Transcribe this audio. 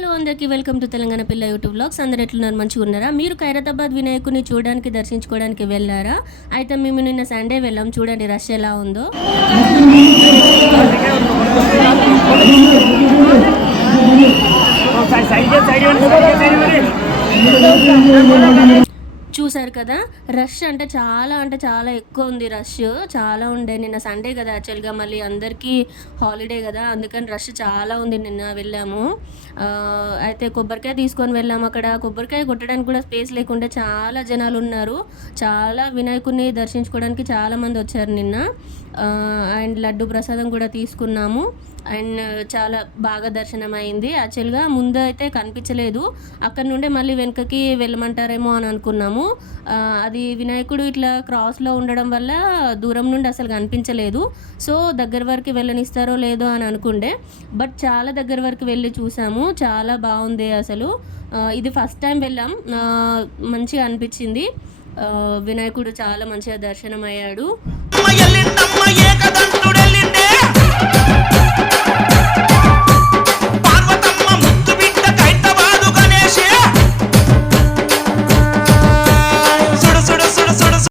Hello అందరికీ welcome to Telangana పిల్ల YouTube blogs అందరు ఎట్లున్నారు మంచిగా ఉన్నారా మీరు ఖైరతాబాద్ వినాయకుని చూడడానికి దర్శించుకోవడానికి వెళ్ళారా అయితే మేము నిన్న సండే వెళ్ళాం చూడండి రష్ ఎలా ఉందో చూసారు కదా? రష్ అంటే చాలా అంటే చాలా ఎక్కువ ఉంది రష్. చాలా ఉండే నిన్న సండే కదా యాక్చువల్గా మళ్ళీ అందరికీ హాలిడే కదా. అందుకని రష్ చాలా ఉంది నిన్న వెళ్ళాము. అయితే కొబ్బరికాయ తీసుకొని వెళ్ళాము అక్కడ. కొబ్బరికాయ కొట్టడానికి కూడా స్పేస్ లేకుండా చాలా జనాలు ఉన్నారు. చాలా వినాయకుడిని దర్శించుకోవడానికి చాలా మంది వచ్చారు నిన్న. అండ్ లడ్డు ప్రసాదం కూడా తీసుకున్నాము. అండ్ చాలా బాగా దర్శనం అయింది యాక్చువల్గా ముందు అయితే కనిపించలేదు. అక్కడ నుండే మళ్ళీ వెనుకకి వెళ్ళమంటారేమో అని అనుకున్నాము. అది వినాయకుడు ఇట్లా క్రాస్లో ఉండడం వల్ల దూరం నుండి అసలు కనిపించలేదు. సో దగ్గర వరకు వెళ్ళనిస్తారో లేదో అని అనుకుండే. బట్ చాలా దగ్గర వరకు వెళ్ళి చూసాము. చాలా బాగుంది అసలు. ఇది ఫస్ట్ టైం వెళ్ళాం. మంచిగా అనిపించింది. వినాయకుడు చాలా మంచిగా దర్శనం అయ్యాడు